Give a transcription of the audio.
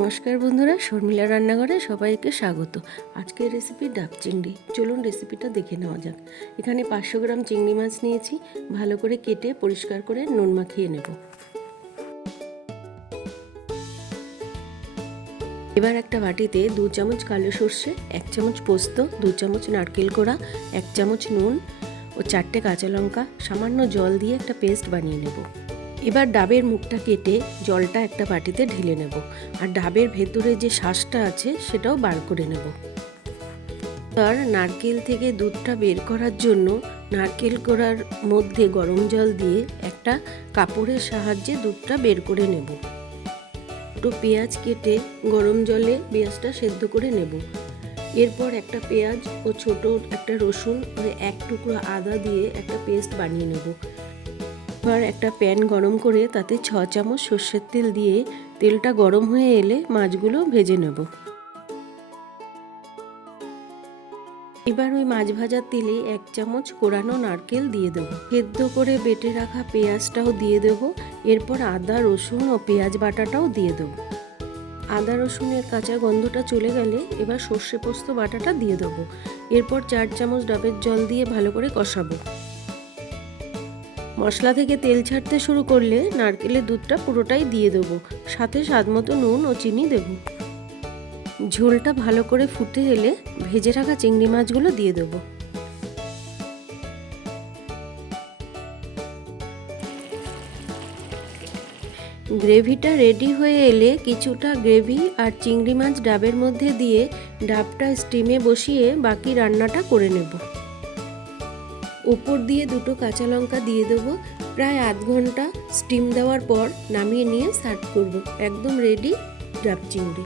নমস্কার বন্ধুরা, শর্মিলা রান্নাঘরে সবাইকে স্বাগত। আজকের রেসিপি ডাব চিংড়ি। চলুন রেসিপিটা দেখে নেওয়া যাক। এখানে 500 গ্রাম চিংড়ি মাছ নিয়েছি, ভালো করে কেটে পরিষ্কার করে নুন মাখিয়ে নেব। এবার একটা বাটিতে 2 চামচ কালো সর্ষে, 1 চামচ পোস্ত, 2 চামচ নারকেল কোড়া, 1 চামচ নুন ও 4টে কাঁচা লঙ্কা সামান্য জল দিয়ে একটা পেস্ট বানিয়ে নেব। এবার ডাবের মুখটা কেটে জলটা একটা বাটিতে ঢেলে নেব, আর ডাবের ভেতরে যে শাঁসটা আছে সেটাও বার করে নেব। আর নারকেল থেকে দুধটা বের করার জন্য নারকেল কোড়ার মধ্যে গরম জল দিয়ে একটা কাপড়ের সাহায্যে দুধটা বের করে নেব। দুটো পেঁয়াজ কেটে গরম জলে পেঁয়াজটা সেদ্ধ করে নেব। এরপর একটা পেঁয়াজ ও ছোট একটা রসুন ও 1 টুকরো আদা দিয়ে একটা পেস্ট বানিয়ে নেব। এবার একটা প্যান গরম করে তাতে 6 চামচ সর্ষের তেল দিয়ে তেলটা গরম হয়ে এলে মাছগুলো ভেজে নেব। এবার ওই মাছ ভাজার তেলে 1 চামচ কোরানো নারকেল দিয়ে দেবো। সেদ্ধ করে বেটে রাখা পেঁয়াজটাও দিয়ে দেবো। এরপর আদা, রসুন ও পেঁয়াজ বাটাটাও দিয়ে দেবো। আদা রসুনের কাঁচা গন্ধটা চলে গেলে এবার সর্ষে পোস্ত বাটাটা দিয়ে দেবো। এরপর 4 চামচ ডাবের জল দিয়ে ভালো করে কষাবো। মশলা থেকে তেল ছাড়তে শুরু করলে নারকেলের দুধটা পুরোটাই দিয়ে দেবো, সাথে স্বাদমতো নুন ও চিনি দেবো। ঝোলটা ভালো করে ফুটে এলে ভেজে রাখা চিংড়ি মাছগুলো দিয়ে দেবো। গ্রেভিটা রেডি হয়ে এলে কিছুটা গ্রেভি আর চিংড়ি মাছ ডাবের মধ্যে দিয়ে ডাবটা স্টিমে বসিয়ে বাকি রান্নাটা করে নেব। উপর দিয়ে 2টো কাঁচা লঙ্কা দিয়ে দেবো। প্রায় আধ ঘন্টা স্টিম দেওয়ার পর নামিয়ে নিয়ে সার্ভ করব। একদম রেডি ডাব চিংড়ি।